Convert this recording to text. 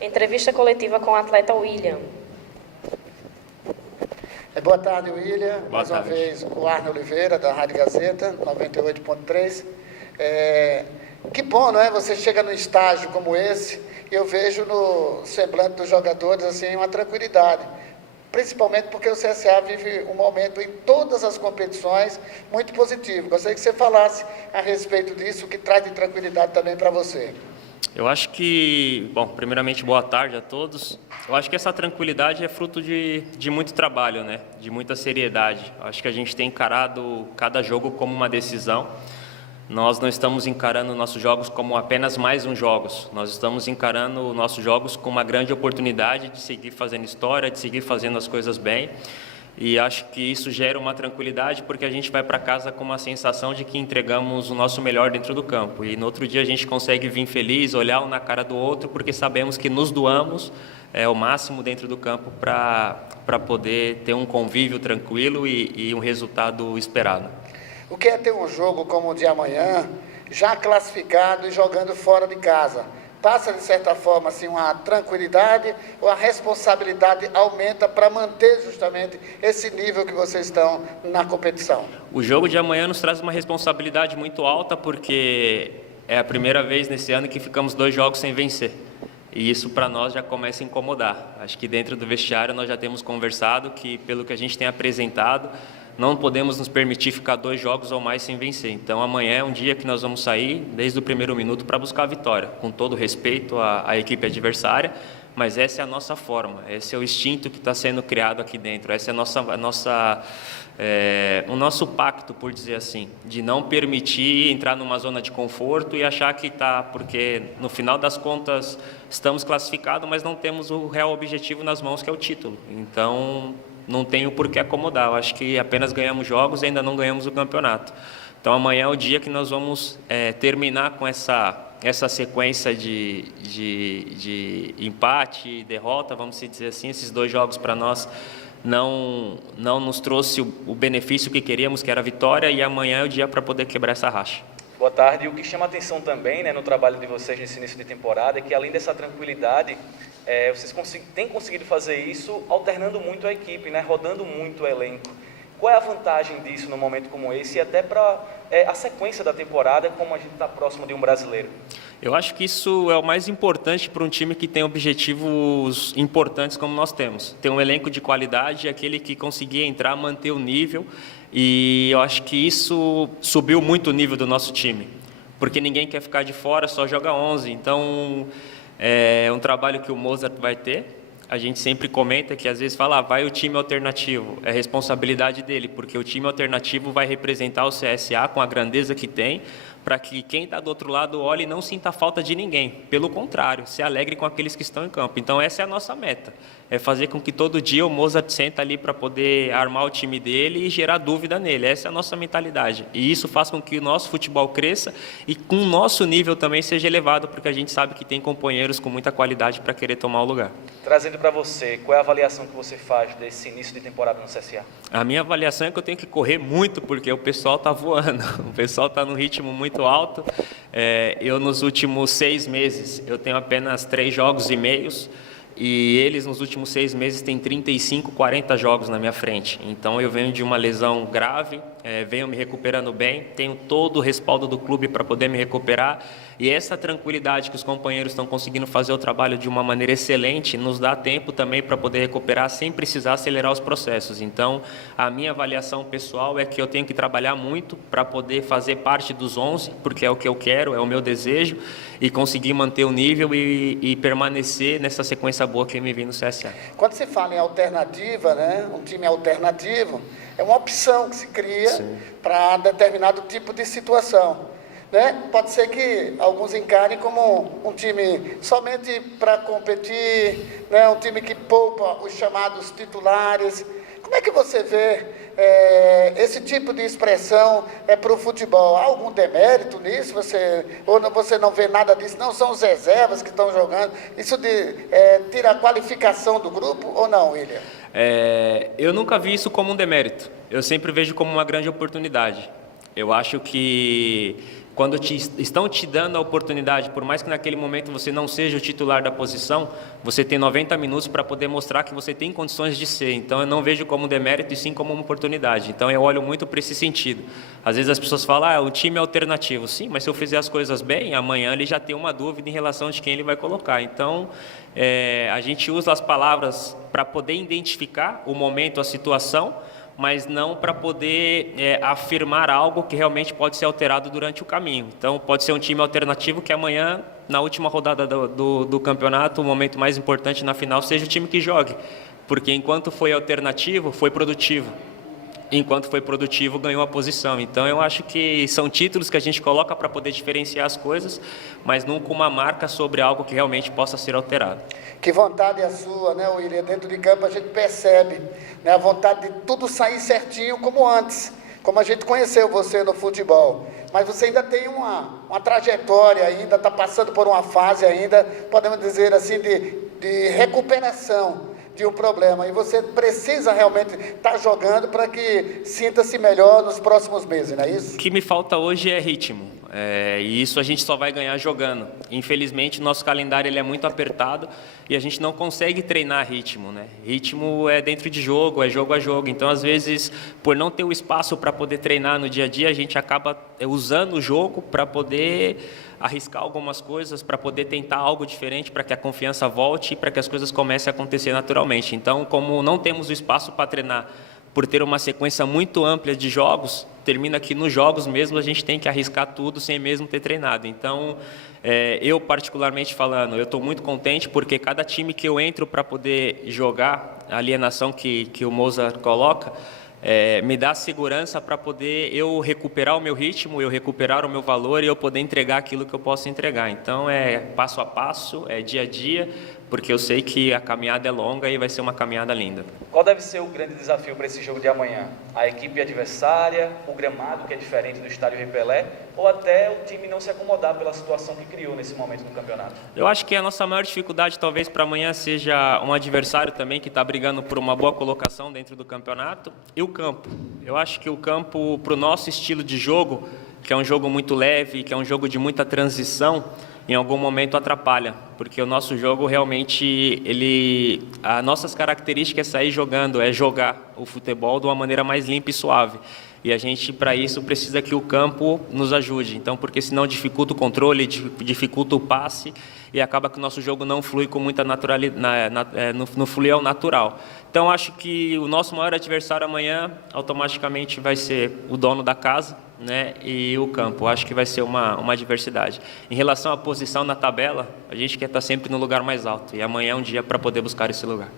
Entrevista coletiva com o atleta William. Boa tarde, William. Boa Mais tarde. uma vez, o Arno Oliveira, da Rádio Gazeta, 98.3. Que bom, não é? Você chega num estágio como esse e eu vejo no semblante dos jogadores assim, uma tranquilidade. Principalmente porque o CSA vive um momento em todas as competições muito positivo. Gostaria que você falasse a respeito disso, o que traz de tranquilidade também para você. Eu acho que, bom, primeiramente, boa tarde a todos. Eu acho que essa tranquilidade é fruto de muito trabalho, né? De muita seriedade. Eu acho que a gente tem encarado cada jogo como uma decisão. Nós não estamos encarando nossos jogos como apenas mais um jogos. Nós estamos encarando nossos jogos como uma grande oportunidade de seguir fazendo história, de seguir fazendo as coisas bem. E acho que isso gera uma tranquilidade porque a gente vai para casa com uma sensação de que entregamos o nosso melhor dentro do campo. E no outro dia a gente consegue vir feliz, olhar um na cara do outro, porque sabemos que nos doamos o máximo dentro do campo para poder ter um convívio tranquilo e um resultado esperado. O que é ter um jogo como o de amanhã, já classificado e jogando fora de casa? Passa, de certa forma, assim, uma tranquilidade ou a responsabilidade aumenta para manter justamente esse nível que vocês estão na competição? O jogo de amanhã nos traz uma responsabilidade muito alta porque é a primeira vez nesse ano que ficamos 2 jogos sem vencer. E isso para nós já começa a incomodar. Acho que dentro do vestiário nós já temos conversado que, pelo que a gente tem apresentado, não podemos nos permitir ficar 2 jogos ou mais sem vencer. Então amanhã é um dia que nós vamos sair desde o primeiro minuto para buscar a vitória, com todo respeito à equipe adversária, mas essa é a nossa forma, esse é o instinto que está sendo criado aqui dentro, essa é o nosso pacto, por dizer assim, de não permitir entrar numa zona de conforto e achar que está, porque no final das contas estamos classificados, mas não temos o real objetivo nas mãos, que é o título. Então não tenho por que acomodar. Eu acho que apenas ganhamos jogos e ainda não ganhamos o campeonato. Então amanhã é o dia que nós vamos terminar com essa sequência de empate e derrota, vamos dizer assim. Esses 2 jogos para nós não nos trouxe o benefício que queríamos, que era a vitória, e amanhã é o dia para poder quebrar essa racha. Boa tarde. O que chama atenção também, né, no trabalho de vocês nesse início de temporada é que, além dessa tranquilidade, vocês têm conseguido fazer isso alternando muito a equipe, né, rodando muito o elenco. Qual é a vantagem disso num momento como esse e até para a sequência da temporada, como a gente está próximo de um brasileiro? Eu acho que isso é o mais importante para um time que tem objetivos importantes como nós temos. Ter um elenco de qualidade, aquele que conseguir entrar, manter o nível. E eu acho que isso subiu muito o nível do nosso time, porque ninguém quer ficar de fora, só joga 11. Então, é um trabalho que o Mozart vai ter. A gente sempre comenta que às vezes fala, vai o time alternativo, é responsabilidade dele, porque o time alternativo vai representar o CSA com a grandeza que tem, para que quem está do outro lado olhe e não sinta falta de ninguém. Pelo contrário, se alegre com aqueles que estão em campo. Então essa é a nossa meta, é fazer com que todo dia o Mozart senta ali para poder armar o time dele e gerar dúvida nele. Essa é a nossa mentalidade. E isso faz com que o nosso futebol cresça e com o nosso nível também seja elevado, porque a gente sabe que tem companheiros com muita qualidade para querer tomar o lugar. Trazendo para você, qual é a avaliação que você faz desse início de temporada no CSA? A minha avaliação é que eu tenho que correr muito, porque o pessoal está voando, o pessoal está num ritmo muito alto. Eu, nos últimos 6 meses, eu tenho apenas 3 jogos e meios, e eles, nos últimos 6 meses, têm 35, 40 jogos na minha frente. Então, eu venho de uma lesão grave, venho me recuperando bem, tenho todo o respaldo do clube para poder me recuperar, e essa tranquilidade que os companheiros estão conseguindo fazer o trabalho de uma maneira excelente, nos dá tempo também para poder recuperar sem precisar acelerar os processos. Então, a minha avaliação pessoal é que eu tenho que trabalhar muito para poder fazer parte dos 11, porque é o que eu quero, é o meu desejo, e conseguir manter o nível e permanecer nessa sequência boa que me vem no CSA. Quando se fala em alternativa, né, um time alternativo, é uma opção que se cria para determinado tipo de situação. Né? Pode ser que alguns encarem como um time somente para competir, né? Um time que poupa os chamados titulares. Como é que você vê esse tipo de expressão para o futebol? Há algum demérito nisso? Você não vê nada disso? Não são os reservas que estão jogando? Isso tira a qualificação do grupo ou não, William? Eu nunca vi isso como um demérito. Eu sempre vejo como uma grande oportunidade. Eu acho que quando estão te dando a oportunidade, por mais que naquele momento você não seja o titular da posição, você tem 90 minutos para poder mostrar que você tem condições de ser. Então, eu não vejo como demérito e sim como uma oportunidade. Então, eu olho muito para esse sentido. Às vezes as pessoas falam, o time é alternativo. Sim, mas se eu fizer as coisas bem, amanhã ele já tem uma dúvida em relação de quem ele vai colocar. Então, a gente usa as palavras para poder identificar o momento, a situação, mas não para poder afirmar algo que realmente pode ser alterado durante o caminho. Então, pode ser um time alternativo que amanhã, na última rodada do campeonato, o momento mais importante na final, seja o time que jogue. Porque enquanto foi alternativo, foi produtivo. Enquanto foi produtivo, ganhou a posição. Então, eu acho que são títulos que a gente coloca para poder diferenciar as coisas, mas nunca uma marca sobre algo que realmente possa ser alterado. Que vontade é a sua, né, William? Dentro de campo a gente percebe, né, a vontade de tudo sair certinho como antes, como a gente conheceu você no futebol. Mas você ainda tem uma trajetória, ainda está passando por uma fase ainda, podemos dizer assim, de recuperação de um problema, e você precisa realmente estar jogando para que sinta-se melhor nos próximos meses, não é isso? O que me falta hoje é ritmo, e isso a gente só vai ganhar jogando. Infelizmente, nosso calendário ele é muito apertado e a gente não consegue treinar ritmo, né? Ritmo é dentro de jogo, é jogo a jogo. Então, às vezes, por não ter o espaço para poder treinar no dia a dia, a gente acaba usando o jogo para poder arriscar algumas coisas, para poder tentar algo diferente, para que a confiança volte e para que as coisas comecem a acontecer naturalmente. Então, como não temos o espaço para treinar, por ter uma sequência muito ampla de jogos, termina que nos jogos mesmo a gente tem que arriscar tudo sem mesmo ter treinado. Então, eu particularmente falando, eu estou muito contente porque cada time que eu entro para poder jogar, a alienação que o Mozart coloca, me dá segurança para poder eu recuperar o meu ritmo, eu recuperar o meu valor e eu poder entregar aquilo que eu posso entregar. Então, é passo a passo, é dia a dia, porque eu sei que a caminhada é longa e vai ser uma caminhada linda. Qual deve ser o grande desafio para esse jogo de amanhã? A equipe adversária, o gramado que é diferente do estádio Rei Pelé, ou até o time não se acomodar pela situação que criou nesse momento no campeonato? Eu acho que a nossa maior dificuldade talvez para amanhã seja um adversário também que está brigando por uma boa colocação dentro do campeonato e o campo. Eu acho que o campo, para o nosso estilo de jogo, que é um jogo muito leve, que é um jogo de muita transição, em algum momento atrapalha, porque o nosso jogo realmente, as nossas características é sair jogando, é jogar o futebol de uma maneira mais limpa e suave. E a gente, para isso, precisa que o campo nos ajude. Então, porque senão dificulta o controle, dificulta o passe e acaba que o nosso jogo não flui com muita naturalidade, não flui ao natural. Então, acho que o nosso maior adversário amanhã, automaticamente, vai ser o dono da casa, né, e o campo. Acho que vai ser uma adversidade. Em relação à posição na tabela, a gente quer estar sempre no lugar mais alto. E amanhã é um dia para poder buscar esse lugar.